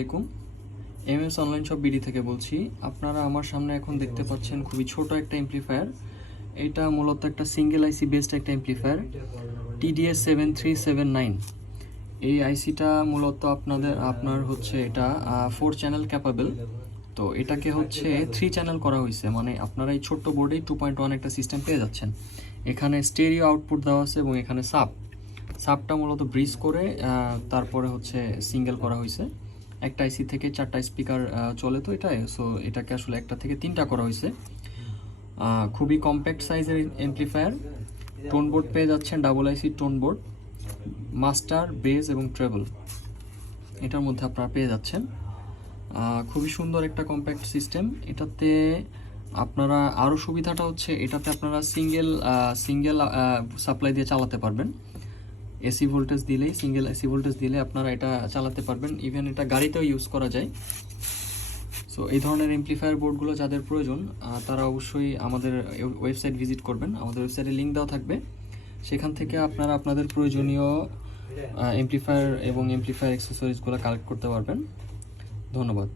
আসসালামাইকুম। MS online shop BD থেকে বলছি। আপনারা আমার সামনে এখন দেখতে পাচ্ছেন খুবই ছোট একটা এমপ্লিফায়ার। এটা মূলত একটা সিঙ্গেল আইসি বেসড একটা এমপ্লিফায়ার, TDS 7379। এই আইসিটা মূলত আপনার হচ্ছে এটা 4 চ্যানেল ক্যাপাবল। তো এটাকে হচ্ছে 3 চ্যানেল করা হয়েছে, মানে আপনারা এই ছোট্ট বোর্ডেই 2.1 একটা সিস্টেম পেয়ে যাচ্ছেন। এখানে স্টেরিও আউটপুট দেওয়া আছে এবং এখানে সাবটা মূলত ব্রিজ করে তারপরে হচ্ছে সিঙ্গেল করা হয়েছে। একটা আইসি থেকে 4টা স্পিকার চলে, তো এটাকে আসলে একটা থেকে 3টা করা হয়েছে। খুবই কম্প্যাক্ট সাইজের এমপ্লিফায়ার। টোন বোর্ড পেয়ে যাচ্ছেন, ডাবল আইসি টোন বোর্ড, মাস্টার, বেস এবং ট্রেবল এটার মধ্যে আপনারা পেয়ে যাচ্ছেন। খুবই সুন্দর একটা কম্প্যাক্ট সিস্টেম। এটাতে আপনারা আরও সুবিধাটা হচ্ছে এটাতে আপনারা সিঙ্গেল সাপ্লাই দিয়ে চালাতে পারবেন। সিঙ্গেল এসি ভোল্টেজ দিলে আপনারা এটা চালাতে পারবেন। ইভেন এটা গাড়িতেও ইউজ করা যায়। সো এই ধরনের এমপ্লিফায়ার বোর্ডগুলো যাদের প্রয়োজন তারা অবশ্যই আমাদের ওয়েবসাইট ভিজিট করবেন। আমাদের ওয়েবসাইটে লিঙ্ক দেওয়া থাকবে, সেখান থেকে আপনারা আপনাদের প্রয়োজনীয় এমপ্লিফায়ার এবং এমপ্লিফায়ার অ্যাক্সেসরিজগুলো কালেক্ট করতে পারবেন। ধন্যবাদ।